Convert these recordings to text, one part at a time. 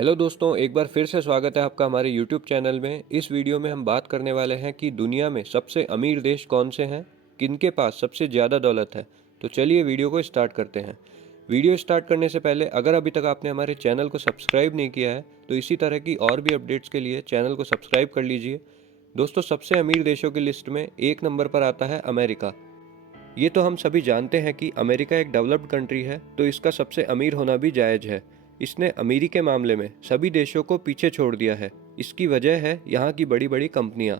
Hello दोस्तों, एक बार फिर से स्वागत है आपका हमारे YouTube चैनल में। इस वीडियो में हम बात करने वाले हैं कि दुनिया में सबसे अमीर देश कौन से हैं, किनके पास सबसे ज़्यादा दौलत है। तो चलिए वीडियो को स्टार्ट करते हैं। वीडियो स्टार्ट करने से पहले अगर अभी तक आपने हमारे चैनल को सब्सक्राइब नहीं किया है तो इसी तरह की और भी अपडेट्स के लिए चैनल को सब्सक्राइब कर लीजिए। दोस्तों, सबसे अमीर देशों की लिस्ट में एक नंबर पर आता है अमेरिका। ये तो हम सभी जानते हैं कि अमेरिका एक डेवलप्ड कंट्री है, तो इसका सबसे अमीर होना भी जायज़ है। इसने अमीरी के मामले में सभी देशों को पीछे छोड़ दिया है। इसकी वजह है यहाँ की बड़ी बड़ी कंपनियाँ।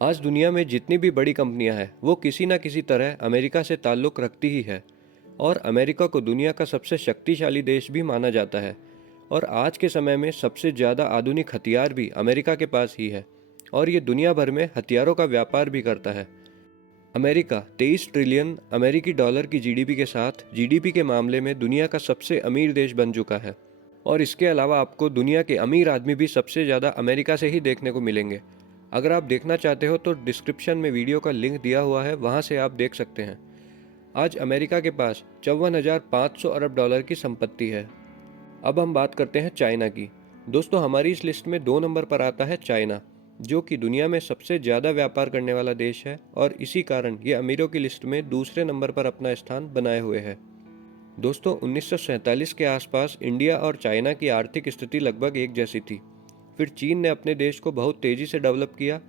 आज दुनिया में जितनी भी बड़ी कंपनियाँ हैं वो किसी न किसी तरह अमेरिका से ताल्लुक़ रखती ही है, और अमेरिका को दुनिया का सबसे शक्तिशाली देश भी माना जाता है। और आज के समय में सबसे ज़्यादा आधुनिक हथियार भी अमेरिका के पास ही है, और ये दुनिया भर में हथियारों का व्यापार भी करता है। अमेरिका 23 ट्रिलियन अमेरिकी डॉलर की जीडीपी के साथ जीडीपी के मामले में दुनिया का सबसे अमीर देश बन चुका है। और इसके अलावा आपको दुनिया के अमीर आदमी भी सबसे ज़्यादा अमेरिका से ही देखने को मिलेंगे। अगर आप देखना चाहते हो तो डिस्क्रिप्शन में वीडियो का लिंक दिया हुआ है, वहाँ से आप देख सकते हैं। आज अमेरिका के पास 54,500 अरब डॉलर की संपत्ति है। अब हम बात करते हैं चाइना की। दोस्तों, हमारी इस लिस्ट में 2 नंबर पर आता है चाइना, जो कि दुनिया में सबसे ज़्यादा व्यापार करने वाला देश है, और इसी कारण ये अमीरों की लिस्ट में दूसरे नंबर पर अपना स्थान बनाए हुए है। दोस्तों, 1947 के आसपास इंडिया और चाइना की आर्थिक स्थिति लगभग एक जैसी थी। फिर चीन ने अपने देश को बहुत तेज़ी से डेवलप किया।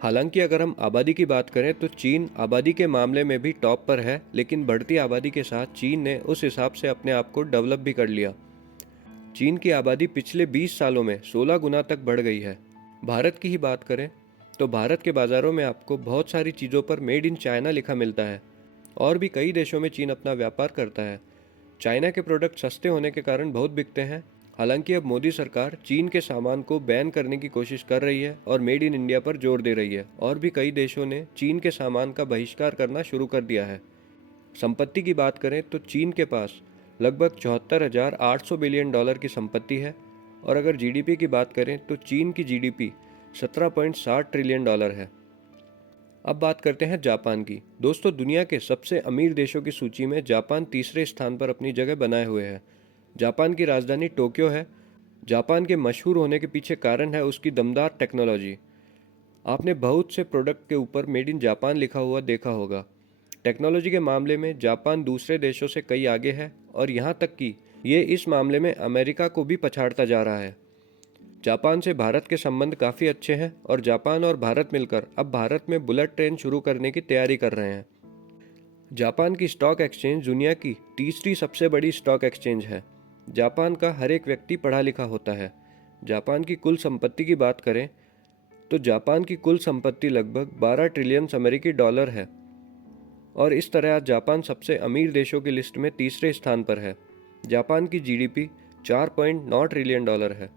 हालांकि अगर हम आबादी की बात करें तो चीन आबादी के मामले में भी टॉप पर है, लेकिन बढ़ती आबादी के साथ चीन ने उस हिसाब से अपने आप को डेवलप भी कर लिया। चीन की आबादी पिछले 20 सालों में 16 गुना तक बढ़ गई है। भारत की ही बात करें तो भारत के बाज़ारों में आपको बहुत सारी चीज़ों पर मेड इन चाइना लिखा मिलता है, और भी कई देशों में चीन अपना व्यापार करता है। चाइना के प्रोडक्ट सस्ते होने के कारण बहुत बिकते हैं। हालांकि अब मोदी सरकार चीन के सामान को बैन करने की कोशिश कर रही है और मेड इन इंडिया पर जोर दे रही है, और भी कई देशों ने चीन के सामान का बहिष्कार करना शुरू कर दिया है। संपत्ति की बात करें तो चीन के पास लगभग 74,800 बिलियन डॉलर की संपत्ति है, और अगर जीडीपी की बात करें तो चीन की जीडीपी 17.60 ट्रिलियन डॉलर है। अब बात करते हैं जापान की। दोस्तों, दुनिया के सबसे अमीर देशों की सूची में जापान तीसरे स्थान पर अपनी जगह बनाए हुए है। जापान की राजधानी टोक्यो है। जापान के मशहूर होने के पीछे कारण है उसकी दमदार टेक्नोलॉजी। आपने बहुत से प्रोडक्ट के ऊपर मेड इन जापान लिखा हुआ देखा होगा। टेक्नोलॉजी के मामले में जापान दूसरे देशों से कई आगे है, और यहाँ तक कि ये इस मामले में अमेरिका को भी पछाड़ता जा रहा है। जापान से भारत के संबंध काफ़ी अच्छे हैं, और जापान और भारत मिलकर अब भारत में बुलेट ट्रेन शुरू करने की तैयारी कर रहे हैं। जापान की स्टॉक एक्सचेंज दुनिया की तीसरी सबसे बड़ी स्टॉक एक्सचेंज है। जापान का हर एक व्यक्ति पढ़ा लिखा होता है। जापान की कुल संपत्ति की बात करें तो जापान की कुल संपत्ति लगभग 12 ट्रिलियन अमेरिकी डॉलर है, और इस तरह आज जापान सबसे अमीर देशों की लिस्ट में तीसरे स्थान पर है। जापान की जीडीपी 4.9 ट्रिलियन डॉलर है।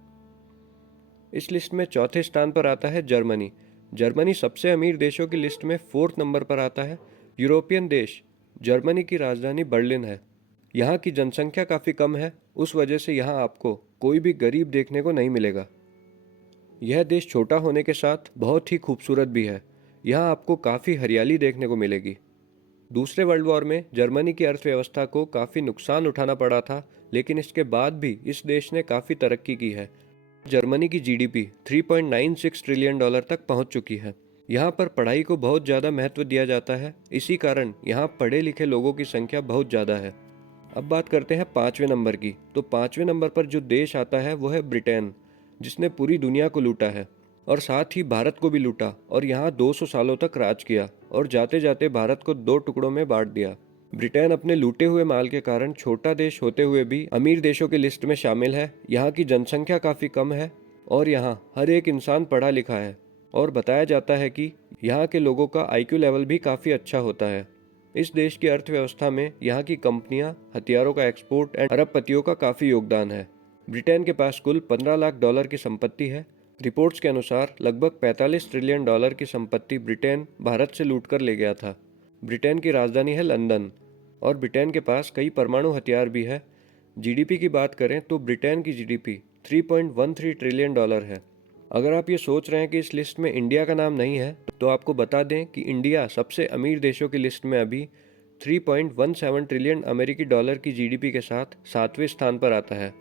इस लिस्ट में चौथे स्थान पर आता है जर्मनी। जर्मनी सबसे अमीर देशों की लिस्ट में 4th नंबर पर आता है। यूरोपियन देश जर्मनी की राजधानी बर्लिन है। यहाँ की जनसंख्या काफ़ी कम है, उस वजह से यहाँ आपको कोई भी गरीब देखने को नहीं मिलेगा। यह देश छोटा होने के साथ बहुत ही खूबसूरत भी है। यहाँ आपको काफ़ी हरियाली देखने को मिलेगी। दूसरे वर्ल्ड वॉर में जर्मनी की अर्थव्यवस्था को काफ़ी नुकसान उठाना पड़ा था, लेकिन इसके बाद भी इस देश ने काफ़ी तरक्की की है। जर्मनी की जीडीपी 3.96 ट्रिलियन डॉलर तक पहुंच चुकी है। यहाँ पर पढ़ाई को बहुत ज़्यादा महत्व दिया जाता है, इसी कारण यहाँ पढ़े लिखे लोगों की संख्या बहुत ज़्यादा है। अब बात करते हैं 5वें नंबर की। तो 5वें नंबर पर जो देश आता है वो है ब्रिटेन, जिसने पूरी दुनिया को लूटा है, और साथ ही भारत को भी लूटा, और यहाँ 200 सालों तक राज किया, और जाते जाते भारत को 2 टुकड़ों में बांट दिया। ब्रिटेन अपने लूटे हुए माल के कारण छोटा देश होते हुए भी अमीर देशों की लिस्ट में शामिल है। यहाँ की जनसंख्या काफ़ी कम है, और यहाँ हर एक इंसान पढ़ा लिखा है, और बताया जाता है कि यहाँ के लोगों का आईक्यू लेवल भी काफ़ी अच्छा होता है। इस देश की अर्थव्यवस्था में यहाँ की कंपनियाँ, हथियारों का एक्सपोर्ट एंड अरबपतियों का काफ़ी योगदान है। ब्रिटेन के पास कुल 15 लाख डॉलर की संपत्ति है। रिपोर्ट्स के अनुसार लगभग 45 ट्रिलियन डॉलर की संपत्ति ब्रिटेन भारत से लूट कर ले गया था। ब्रिटेन की राजधानी है लंदन, और ब्रिटेन के पास कई परमाणु हथियार भी है। जीडीपी की बात करें तो ब्रिटेन की जीडीपी 3.13 ट्रिलियन डॉलर है। अगर आप ये सोच रहे हैं कि इस लिस्ट में इंडिया का नाम नहीं है, तो आपको बता दें कि इंडिया सबसे अमीर देशों की लिस्ट में अभी 3.17 ट्रिलियन अमेरिकी डॉलर की जीडीपी के साथ 7वें स्थान पर आता है।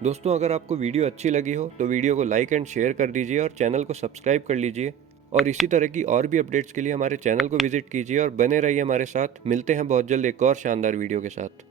दोस्तों, अगर आपको वीडियो अच्छी लगी हो तो वीडियो को लाइक एंड शेयर कर दीजिए और चैनल को सब्सक्राइब कर लीजिए। और इसी तरह की और भी अपडेट्स के लिए हमारे चैनल को विजिट कीजिए और बने रहिए हमारे साथ। मिलते हैं बहुत जल्द एक और शानदार वीडियो के साथ।